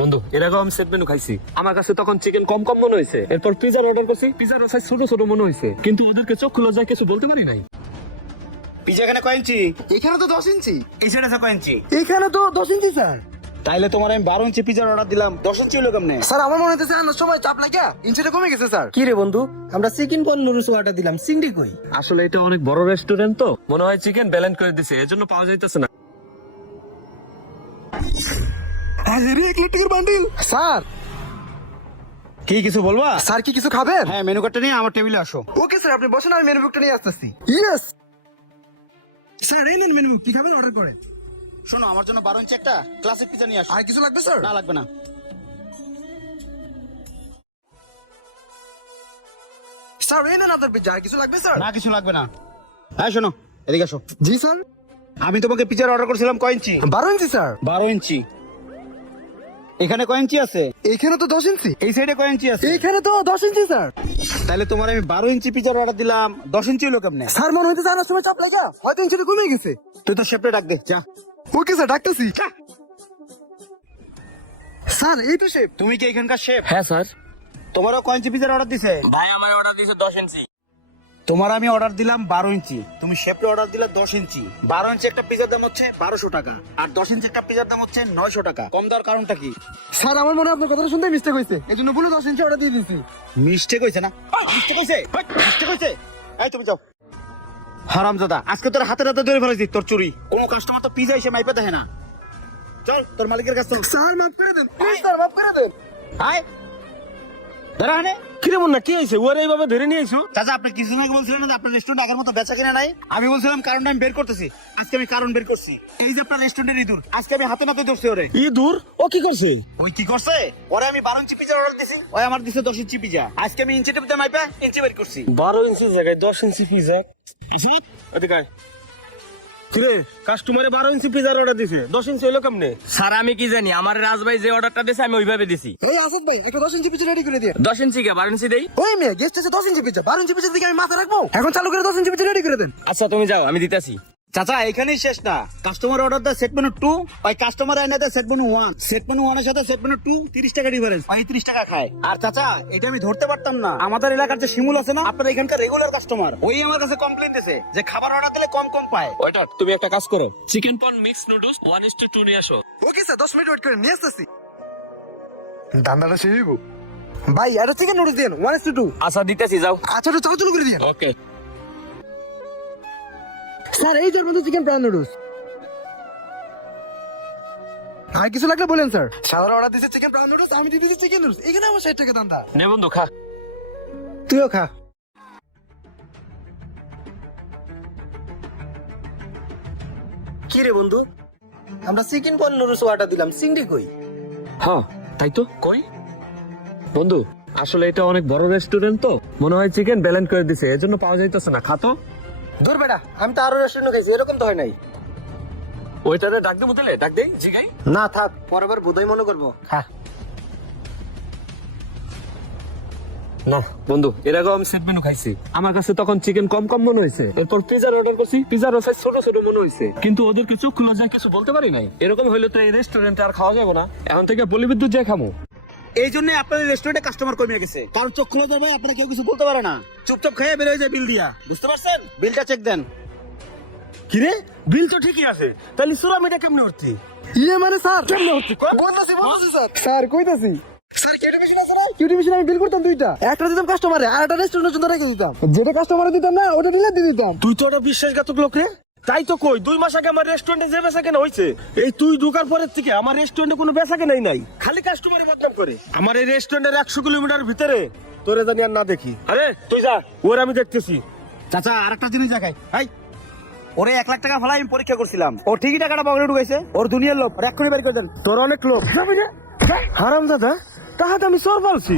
বন্ধু এরকম আমি সেট মেনু খাইছি, আমার কাছে তখন চিকেন কম কম মনে হয়েছে। এরপর পিজার অর্ডার করছি, পিজার সাইজ ছোট ছোট মনে হয়েছে, কিন্তু ওদেরকে চোখ খুলে যায় কিছু বলতে পারি নাই। পিজা এখানে কয় ইঞ্চি? এখানে তো 10 ইঞ্চি। এই সাইডে কয় ইঞ্চি? এখানে তো 10 ইঞ্চি স্যার। তাইলে তোমার আমি 12 ইঞ্চি পিজার অর্ডার দিলাম, 10 ইঞ্চি হলো কেমনে? স্যার আমার মনে হইতেছে আনার সময় চাপ লাগিয়া ইঞ্চিটা কমে গেছে স্যার। কি রে বন্ধু, আমরা চিকেন পন নুডলস অর্ডার দিলাম, চিংড়ি কই? আসলে এটা অনেক বড় রেস্টুরেন্ট তো মনে হয় চিকেন ব্যালেন্স করে দিছে, এজন্য পাওয়া যাইতেছে না। আরে 1 লিটারের বান্ডিল। স্যার কি কিছু বলবা? স্যার কি কিছু খাবেন? হ্যাঁ, মেনু কার্ডটা নিয়ে আমার টেবিলে আসো। ওকে স্যার, আপনি বসেন, আমি মেনু বুকটা নিয়ে আসতেছি। ইয়েস স্যার, এই নেন মেনু বুক, কি খাবেন অর্ডার করেন। শোনো, আমার জন্য 12 ইঞ্চি একটা ক্লাসিক পিজা নিয়ে আসো। আর কিছু লাগবে স্যার? না, লাগবে না। স্যার এই নেন আপনার পিজ্জা। আর কিছু লাগবে স্যার? না, কিছু লাগবে না। হ্যাঁ শোনো, এদিকে আসো। জি স্যার। আমি তোমাকে পিজার অর্ডার করেছিলাম কয় ইঞ্চি? 12 ইঞ্চি স্যার। 12 ইঞ্চি। এখানে কয় ইঞ্চি আছে? এখানে তো 10 ইঞ্চি। এই সাইডে কয় ইঞ্চি আছে? এখানে তো 10 ইঞ্চি স্যার। তাহলে তোমার আমি 12 ইঞ্চি পিজার অর্ডার দিলাম, 10 ইঞ্চি হলো কেমনে? স্যার মনে হইতেছে আনার সময় চাপ লাগিয়া হয়তো ইঞ্চিটা কমে গেছে। তুই তো শেফরে ডাক দে, যা। ওকে স্যার, ডাকতেছি। স্যার এই তো শেফ। তুমি কি এখানকার শেফ? হ্যাঁ স্যার। তোমারও কয় ইঞ্চি পিজার অর্ডার দিছে? ভাই আমার অর্ডার দিয়েছে 10 ইঞ্চি। তোমার আমি অর্ডার দিলাম 12 ইঞ্চি, তুমি শেফরে অর্ডার দিলে 10 ইঞ্চি। 12 ইঞ্চি একটা পিজার দাম হচ্ছে 1200 টাকা, আর 10 ইঞ্চি একটা পিজার দাম হচ্ছে 900 টাকা। কম দেওয়ার কারণটা কি? স্যার আমার মনে হয় আপনার কথাটা শুনতে মিস্টেক হয়েছে, এই জন্য বলে 10 ইঞ্চি অর্ডার দিয়ে দিয়েছি। মিস্টেক হয়েছে না? মিস্টেক হয়েছে, মিস্টেক হয়েছে। এই তুমি যাও। হারামজাদা, আজকে তোর হাতে হাতে ধরে ফেলেছি তোর চুরি। কোন কাস্টমার তো পিজা এসে মাইপে দেখে না। চল তোর মালিকের কাছে চল। স্যার মাফ করে দেন প্লিজ, স্যার মাফ করে দেন। আয় দাঁড়া হানে। কিরে মুন্না, কি হয়েছে? ওরা এইভাবে ধরে নিয়ে আইছো? চাচা, আপনি কিছু আগে বলছিলেন না আপনার রেস্টুরেন্ট আগের মতো বেচা কিনা নাই? আমি বলছিলাম কারণটা আমি বের করতেছি। আজকে আমি কারণ বের করছি। এই যে আপনার রেস্টুরেন্টের ইঁদুর, আজকে আমি হাতে নাতে ধরছি ওরে। ই দূর, ও কি করছে? ওই কি করছে? ওরে আমি 12 ইঞ্চি পিজা অর্ডার দিছি, ওই আমার দিছে 10 ইঞ্চি পিজা। আজকে আমি ইঞ্চি টেপে মাইপা ইঞ্চি বের করছি। 12 ইঞ্চি জায়গায় 10 ইঞ্চি পিজা। এদিকে আয়। কিরে, কাস্টমারে 12 ইঞ্চি পিজার অর্ডার দিছে, 10 ইঞ্চি হলো কেমনে? স্যার আমি কি জানি, আমার রাজভাই যে অর্ডারটা দিয়েছে আমি ওইভাবে দিছি। এই আসাদ ভাই, একটা 10 ইঞ্চি পিজ্জা রেডি করে দিন। 10 ইঞ্চি কে 12 ইঞ্চি দেই? ওই মেয়ে গেস্ট এসে 10 ইঞ্চি পিজ্জা, 12 ইঞ্চি পিজ্জার দিকে আমি মাথা রাখবো? এখন চালু করে 10 ইঞ্চি পিজ্জা রেডি করে দেন। আচ্ছা তুমি যাও, আমি দিতেছি। চাচা, এখানেই শেষ না। কাস্টমার অর্ডার দেয় সেট মেনু 2, ওই কাস্টমার এনে দেয় সেট মেনু 1। সেট মেনু 1 এর সাথে সেট মেনু 2 30 টাকা ডিফারেন্স, ওই 30 টাকা খায়। আর চাচা, এটা আমি ধরতে পারতাম না। আমাদের এলাকার যে শিমুল আছে না, আপনার এখানকার রেগুলার কাস্টমার, ওই আমার কাছে কমপ্লেইন দিয়েছে যে খাবার অর্ডার দিলে কম কম পায়। ওয়েটার, তুমি একটা কাজ করো, চিকেন পন মিক্স নুডলস 1:2 নিয়ে আসো। ওকে স্যার, 10 মিনিট ওয়েট করে নিয়ে আসতেছি। দান্দাটা শেষ হইব ভাই, এটা চিকেন নুডলস দেন 1:2। আচ্ছা দিতেছি, যাও। আচ্ছা এটা চালু করে দিন। ওকে স্যার এই তোর মধ্যে চিকেন প্রাণ নুডলস। আর কিছু লাগলে বলেন স্যার। সাধারণ অর্ডার দিছে চিকেন প্রাণ নুডলস, আমি দিয়ে দিছি চিকেন নুডলস। এখানে আমার 60 টাকা দান্দা। নে বন্ধু, খা। তুইও খা। কি রে বন্ধু, আমরা চিকেন পন নুডলস অর্ডার দিলাম, চিংড়ি কই? হ্যাঁ তাই তো। কই বন্ধু, আসলে এটা অনেক বড় রেস্টুরেন্ট তো মনে হয় চিকেন ব্যালেন্স করে দিছে, এজন্য পাওয়া যাইতেছে না। খাতো দূর বেটা, আমি তো আরো রেস্টুরেন্টে খাইছি, এরকম তো হয় নাই। ওইটারে ডাক দে, বুঝলে ডাক দে, জিগাই। না থাক, পরেরবার বোধহয় মনে করবো। হ্যাঁ না বন্ধু, এরকম আমি সেট মেনু খাইছি, আমার কাছে তখন চিকেন কম কম মনে হয়েছে। এরপর পিজার অর্ডার করছি, পিজার সাইজ ছোট ছোট মনে হয়েছে, কিন্তু ওদেরকে চোখ খুলে যায় কিছু বলতে পারি নাই। এরকম হইলে তো এই রেস্টুরেন্টে আর খাওয়া যাবে না, এখন থেকে বলি বিদ্যুৎ যায় খামো। এই জন্য আপনাদের রেস্টুরেন্টে কাস্টমার কমে গেছে, কারণ চোখ খুলে যাবে, আপনারা কেউ কিছু বলতে পারে না। চুপচাপ খেয়ে বের হয়ে যায় বিল দিয়া, বুঝতে পারছেন? বিলটা চেক দেন। কিরে, বিল তো ঠিকই আছে, তাহলে সুরামিটা কেমনে উঠছি? ইয়ে মানে স্যার কেমনে উঠছি? বলতাছি স্যার। স্যার কইতাছি স্যার, কিউটি মেশিন আছে না, কিউটি মেশিন আমি বিল করতাম দুইটা, একটা দিতাম কাস্টমারে আর একটা রেস্টুরেন্টের জন্য রেখে দিতাম। যেটা কাস্টমারে দিতাম না ওটা ডিলে দিয়ে দিতাম। তুই তো একটা বিশ্বাসঘাতক লোক রে। তাই তো কই, 2 মাস আগে আমার রেস্টুরেন্টে যে বেচা কেনা হয়েছে, এই তুই ঢোকার পরের থেকে আমার রেস্টুরেন্টে কোনো বেচা কেনাই নাই, খালি কাস্টমারে বদনাম করে। আমার এই রেস্টুরেন্টের 100 কিলোমিটার ভিতরে তোরে জানি আর না দেখি। আরে তুই যা, ওর আমি দেখতেছি। চাচা, আরেকটা জিনিস দেখাই। এই ওরে 1 লাখ টাকা ফেলাই আমি পরীক্ষা করছিলাম, ও ঠিকই টাকাটা পকেটে ঢুকাইছে। ওর দুনিয়ার লোক, এক্ষুনি বের করে দেন। তোর অনেক লোক। হারাম দাদা, তাহাতে আমি চোর পালছি।